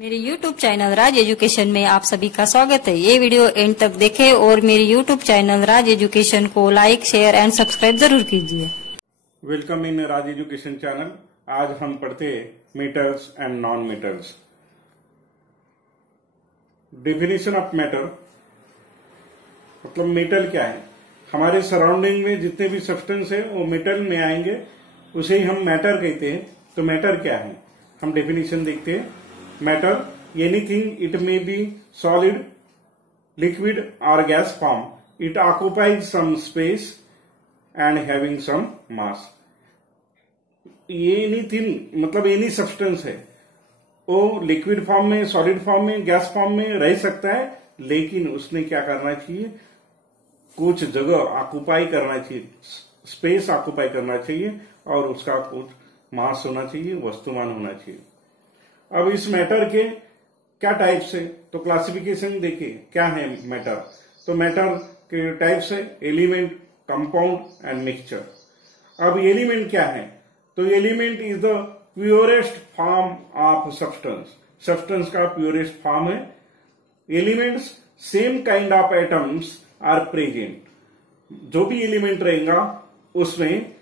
मेरे YouTube channel Raj education में आप सभी का स्वागत है। ये वीडियो एंड तक देखें और मेरे YouTube चैनल राज एजुकेशन को लाइक, शेयर एंड सब्सक्राइब जरूर कीजिए। Welcome in Raj education channel. आज हम पढ़ते metals and non metals. Definition of matter मतलब मेटल क्या है। हमारे सराउंडिंग में जितने भी सब्सटेंस है वो मेटल में आएंगे, उसे ही हम मैटर कहते हैं। तो मैटर क्या है, हम डेफिनेशन देखते हैं। Matter anything, it may be solid, liquid और gas form. It occupies some space and having some mass. Anything मतलब एनी सब्सटेंस है, वो लिक्विड फॉर्म में, सॉलिड फॉर्म में, गैस फॉर्म में रह सकता है, लेकिन उसने क्या करना चाहिए, कुछ जगह ऑक्युपाई करना चाहिए, स्पेस ऑक्युपाई करना चाहिए और उसका कुछ मास होना चाहिए, वस्तुमान होना चाहिए। अब इस मैटर के क्या टाइप्स है, तो क्लासिफिकेशन देखिए क्या है मैटर। तो मैटर के टाइप्स है एलिमेंट, कंपाउंड एंड मिक्सचर। अब एलिमेंट क्या है, तो element is the purest form of substance. Substance का प्योरेस्ट फॉर्म है। Elements same kind of atoms are present. जो भी एलिमेंट रहेगा उसमें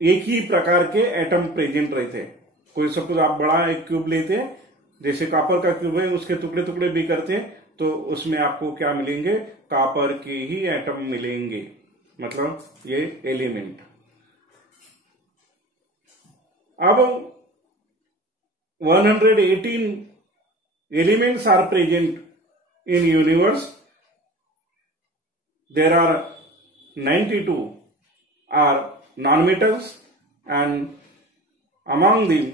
एक ही प्रकार के एटम प्रेजेंट रहते हैं। कोई सपोज आप बड़ा एक क्यूब लेते हैं, जैसे कॉपर का क्यूब है, उसके टुकड़े टुकड़े भी करते हैं, तो उसमें आपको क्या मिलेंगे, कॉपर के ही एटम मिलेंगे, मतलब ये एलिमेंट। अब 118 elements are present in universe. There are 92 are non-metals and among them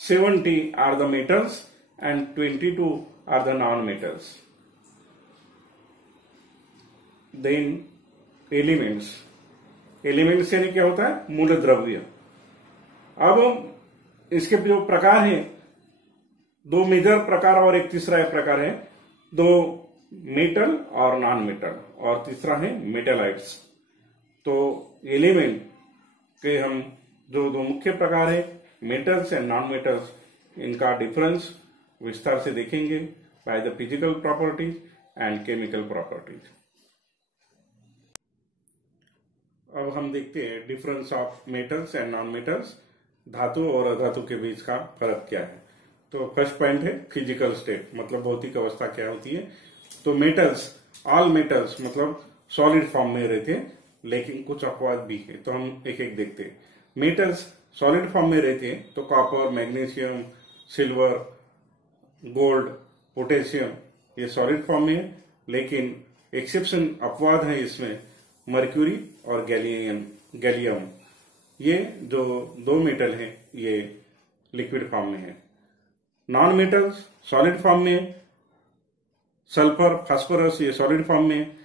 70 are the metals and 22 are the non-metals. Then elements यानी क्या होता है, मूल द्रव्य। अब इसके जो प्रकार हैं, दो मेजर प्रकार और एक तीसरा प्रकार है, दो मेटल और नॉन मेटल, और तीसरा है मेटेलाइट्स। तो एलिमेंट के हम जो दो मुख्य प्रकार है, मेटल्स एंड नॉन मेटल्स, इनका डिफरेंस विस्तार से देखेंगे by the physical properties and chemical properties. अब हम देखते हैं difference of metals and non metals, धातु और अधातु के बीच का फर्क क्या है। तो फर्स्ट पॉइंट है फिजिकल स्टेट, मतलब भौतिक अवस्था क्या होती है। तो मेटल्स, ऑल मेटल्स मतलब सॉलिड फॉर्म में रहते हैं, लेकिन कुछ अपवाद भी है, तो हम एक एक देखते हैं। मेटल्स सॉलिड फॉर्म में रहते हैं, तो copper, magnesium, silver, gold, potassium, ये सॉलिड फॉर्म में है। लेकिन एक्सेप्शन, अपवाद है इसमें, मर्क्यूरी और गैलियम, ये जो दो मेटल हैं ये लिक्विड फॉर्म में है। नॉन मेटल्स सॉलिड फॉर्म में, सल्फर, फास्फोरस ये सॉलिड फॉर्म में,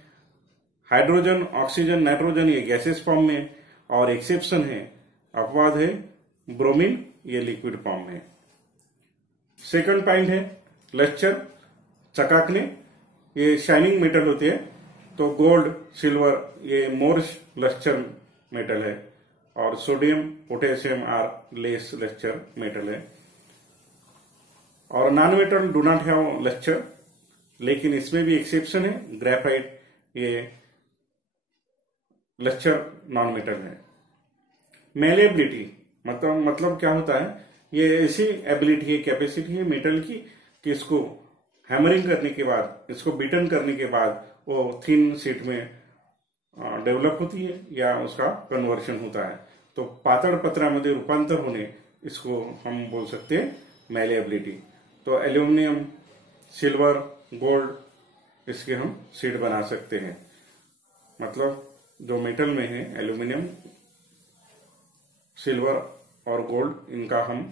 हाइड्रोजन, ऑक्सीजन, नाइट्रोजन ये गैसेस फॉर्म में, और एक्सेप्शन है, अपवाद है, ब्रोमीन ये लिक्विड फॉर्म में। सेकंड पॉइंट है लस्टर, चकाकने, ये शाइनिंग मेटल होते हैं। तो गोल्ड, सिल्वर ये मोर लस्टर मेटल है, और sodium, potassium are less lustre metal है। और non metal do not have lustre, लेकिन इसमें भी एक्सेप्शन है, ग्रेफाइट ये लस्टर नॉन मेटल है। मेलेबिलिटी मतलब क्या होता है, ये ऐसी एबिलिटी है, कैपेसिटी है मेटल की, कि इसको हैमरिंग करने के बाद, इसको बीटन करने के बाद वो थिन शीट में डेवलप होती है या उसका कन्वर्शन होता है। तो पातळ पत्रामध्ये रूपांतर होने, इसको हम बोल सकते हैं मेलेबिलिटी। तो एल्यूमिनियम, सिल्वर, गोल्ड, इसके हम शीट बना सकते हैं। मतलब जो मेटल में है एल्यूमिनियम, सिल्वर और गोल्ड, इनका हम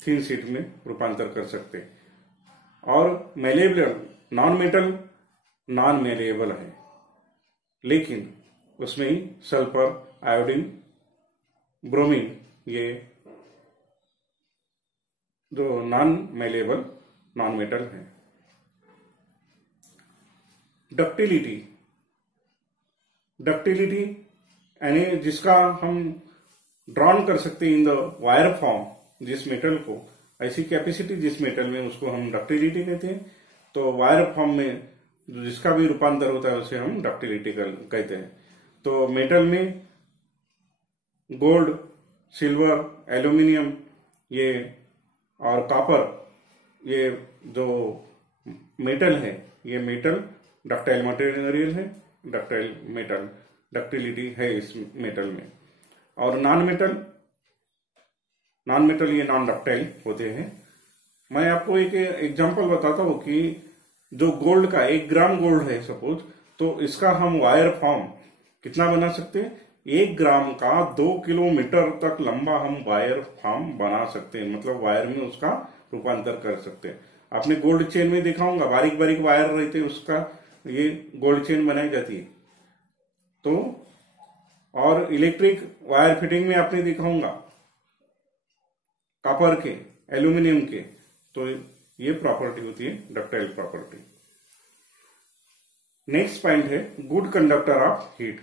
थिन शीट में रूपांतर कर सकते हैं। और malleable, non metal non malleable है, लेकिन उसमें ही सल्फर, आयोडीन, ब्रोमीन ये जो नॉन मेलेबल नॉन मेटल है। डक्टिलिटी यानी जिसका हम ड्रॉन कर सकते हैं इन द वायर फॉर्म, जिस मेटल को ऐसी कैपेसिटी जिस मेटल में, उसको हम डक्टिलिटी कहते हैं। तो वायर फॉर्म में जिसका भी रूपांतर होता है उसे हम डक्टिलिटी कहते हैं। तो मेटल में गोल्ड, सिल्वर, एल्यूमिनियम ये और कॉपर, ये जो मेटल है, ये मेटल डक्टाइल मटेरियल है, डक्टाइल मेटल, डक्टिलिटी है इस मेटल में। और नॉन मेटल ये नॉन डक्टाइल होते हैं। मैं आपको एक एग्जांपल बताता हूं कि जो गोल्ड का 1 ग्राम गोल्ड है सपोज, तो इसका हम वायर फॉर्म कितना बना सकते हैं? 1 ग्राम का 2 किलोमीटर तक लंबा हम वायर फॉर्म बना सकते हैं, मतलब वायर में उसका रूपांतर कर सकते हैं। आपने गोल्ड चेन में देखा होगा, बारीक बारीक वायर रहते हैं, उसका ये गोल्ड चेन बनाई जाती है। तो और इलेक्ट्रिक वायर फिटिंग में आपने देखा होगा कॉपर के, एल्यूमिनियम के। तो ये प्रॉपर्टी होती है डक्टाइल प्रॉपर्टी। नेक्स्ट पॉइंट है गुड कंडक्टर ऑफ हीट।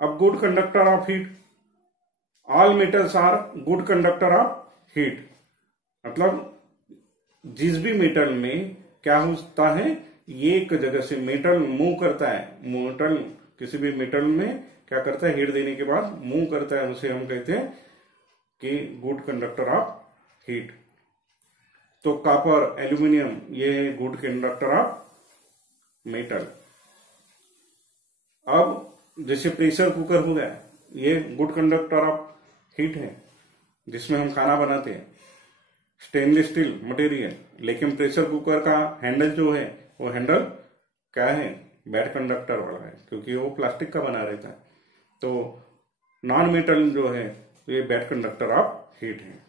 अब good conductor of heat, all metals are good conductor of heat, मतलब जिस भी मेटल में क्या होता है, एक जगह से मेटल मूव करता है, मेटल किसी भी मेटल में क्या करता है, हीट देने के बाद मूव करता है, उसे हम कहते हैं कि गुड कंडक्टर ऑफ हीट। तो कॉपर, एल्यूमिनियम ये गुड कंडक्टर ऑफ मेटल। अब जैसे प्रेशर कुकर हो गया, ये गुड कंडक्टर ऑफ हीट है, जिसमें हम खाना बनाते हैं, स्टेनलेस स्टील मटेरियल। लेकिन प्रेशर कुकर का हैंडल जो है, वो हैंडल क्या है, बैड कंडक्टर वाला है, क्योंकि वो प्लास्टिक का बना रहता है। तो नॉन मेटल जो है ये बैड कंडक्टर ऑफ हीट है।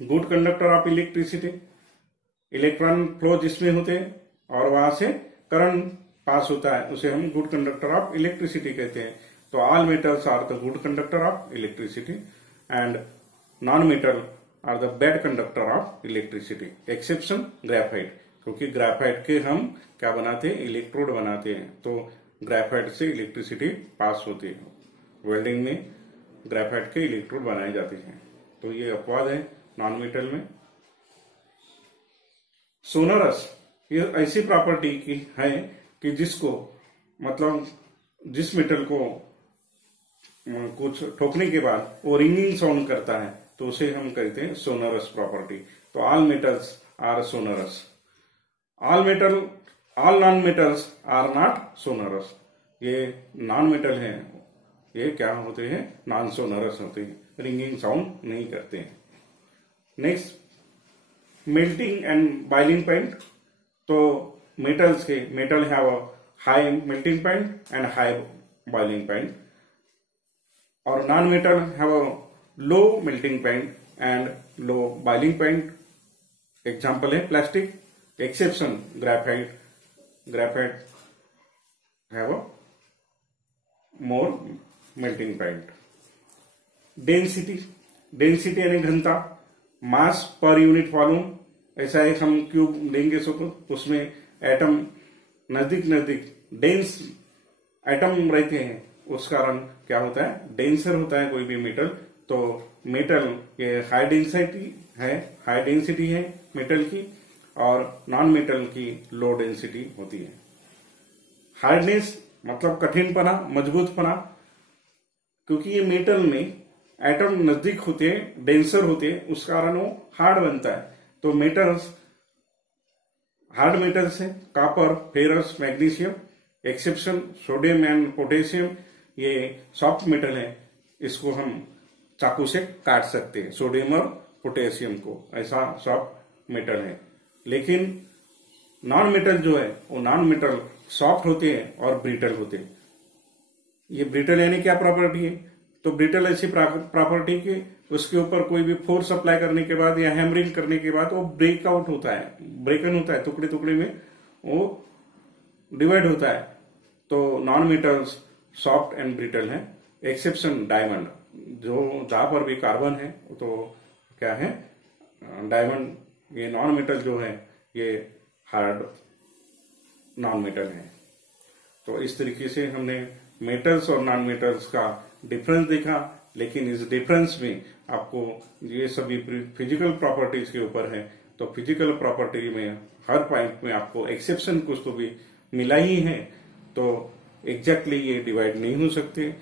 Good conductor of electricity, electron flow जिसमें होते हैं और वहां से करंट पास होता है, उसे हम गुड कंडक्टर ऑफ इलेक्ट्रिसिटी कहते हैं। तो all metals are the good conductor of electricity and non metal are the bad conductor of electricity, exception graphite, क्योंकि ग्रेफाइट के हम क्या बनाते हैं, इलेक्ट्रोड बनाते हैं। तो ग्रेफाइट से इलेक्ट्रिसिटी पास होती है, वेल्डिंग में ग्रेफाइट के इलेक्ट्रोड बनाए जाते हैं। तो ये अपवाद है नॉन मेटल में। सोनरस, ये ऐसी प्रॉपर्टी की है कि जिसको, मतलब जिस मेटल को कुछ ठोकने के बाद वो रिंगिंग साउंड करता है, तो उसे हम कहते हैं सोनरस प्रॉपर्टी। तो all metals are sonorous, all non metals are not sonorous. ये नॉन मेटल है, ये क्या होते हैं, नॉन सोनरस होते हैं, रिंगिंग साउंड नहीं करते हैं। Next, melting and boiling point. तो मेटल्स के, metal have a high melting point and high boiling point, और non metal have a low melting point and low boiling point. Example है plastic, exception graphite, graphite have a more melting point. Density, density यानी घनता, मास per unit volume. ऐसा एक हम cube लेंगे suppose, उसमें atom नजदीक डेंस एटम रहते हैं, उस कारण क्या होता है, डेंसर होता है कोई भी मेटल। तो मेटल ये हाई डेंसिटी है मेटल की, और नॉन मेटल की लो डेंसिटी होती है। हार्डनेस मतलब कठिनपना, मजबूतपना, क्योंकि ये मेटल में एटम नजदीक होते हैं, डेंसर होते हैं, उस कारण वो हार्ड बनता है। तो मेटल्स, हार्ड मेटल्स है copper, ferrous, magnesium. Exception sodium and potassium, ये सॉफ्ट मेटल है, इसको हम चाकू से काट सकते हैं, सोडियम और पोटेशियम को, ऐसा सॉफ्ट मेटल है। लेकिन नॉन मेटल जो है, वो नॉन मेटल सॉफ्ट होते हैं और ब्रिटल होते हैं। ये ब्रिटल यानी क्या प्रॉपर्टी है, तो ब्रिटल ऐसी प्रॉपर्टी की उसके ऊपर कोई भी फोर्स अप्लाई करने के बाद या हैमरिंग करने के बाद वो ब्रेकआउट होता है, ब्रेकन होता है, टुकड़े टुकड़े में वो डिवाइड होता है। तो non metals soft and brittle है। एक्सेप्शन डायमंड, जो जहां पर भी कार्बन है तो क्या है, डायमंड। ये नॉन मेटल जो है ये हार्ड नॉन मेटल है। तो इस तरीके से हमने मेटल्स और नॉन मेटल्स का डिफरेंस देखा, लेकिन इस डिफरेंस में आपको ये सभी फिजिकल प्रॉपर्टीज के ऊपर है, तो फिजिकल प्रॉपर्टी में हर पॉइंट में आपको एक्सेप्शन कुछ तो भी मिला ही है, तो एग्जैक्टली ये डिवाइड नहीं हो सकते।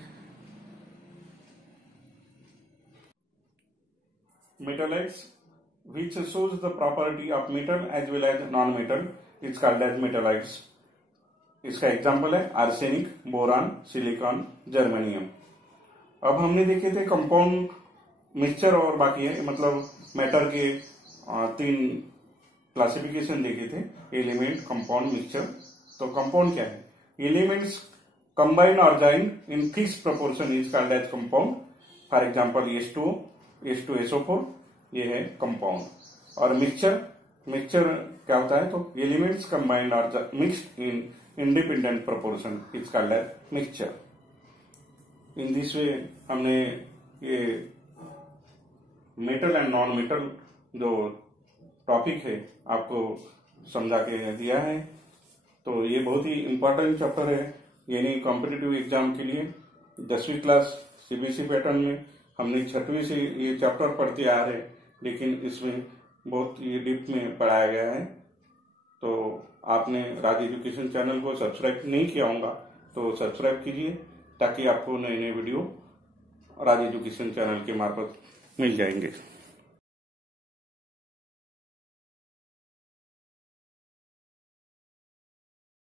Metallics, which shows the property of metal as well as non-metal, is called as metallics. इसका एग्जाम्पल है आर्सेनिक, बोरान, सिलिकॉन, जर्मेनियम। अब हमने देखे थे कंपाउंड, मिक्सचर और बाकी है, मतलब मैटर के 3 क्लासिफिकेशन देखे थे, एलिमेंट, कंपाउंड, मिक्सचर। तो कंपाउंड क्या है? एलिमेंट्स कंबाइन और join in fix proportion is called as compound. For example H2SO4, ये है कंपाउंड। और मिक्सचर क्या होता है? तो एलिमेंट्स कंबाइंड और mixed in independent proportion is called as mixture. In this way हमने ये मेटल एंड नॉन मेटल जो टॉपिक है आपको समझा के दिया है। तो ये बहुत ही इंपॉर्टेंट चैप्टर है, यानी कॉम्पिटिटिव एग्जाम के लिए। 10वीं क्लास CBSE पैटर्न में हमने 6वीं से ये चैप्टर पढ़ते आ रहे, लेकिन इसमें बहुत ये डीप में पढ़ाया गया है। तो आपने राज एजुकेशन चैनल को सब्सक्राइब नहीं किया होगा तो सब्सक्राइब कीजिए, ताकि आपको नए नए वीडियो राज एजुकेशन चैनल के मार्फत मिल जाएंगे।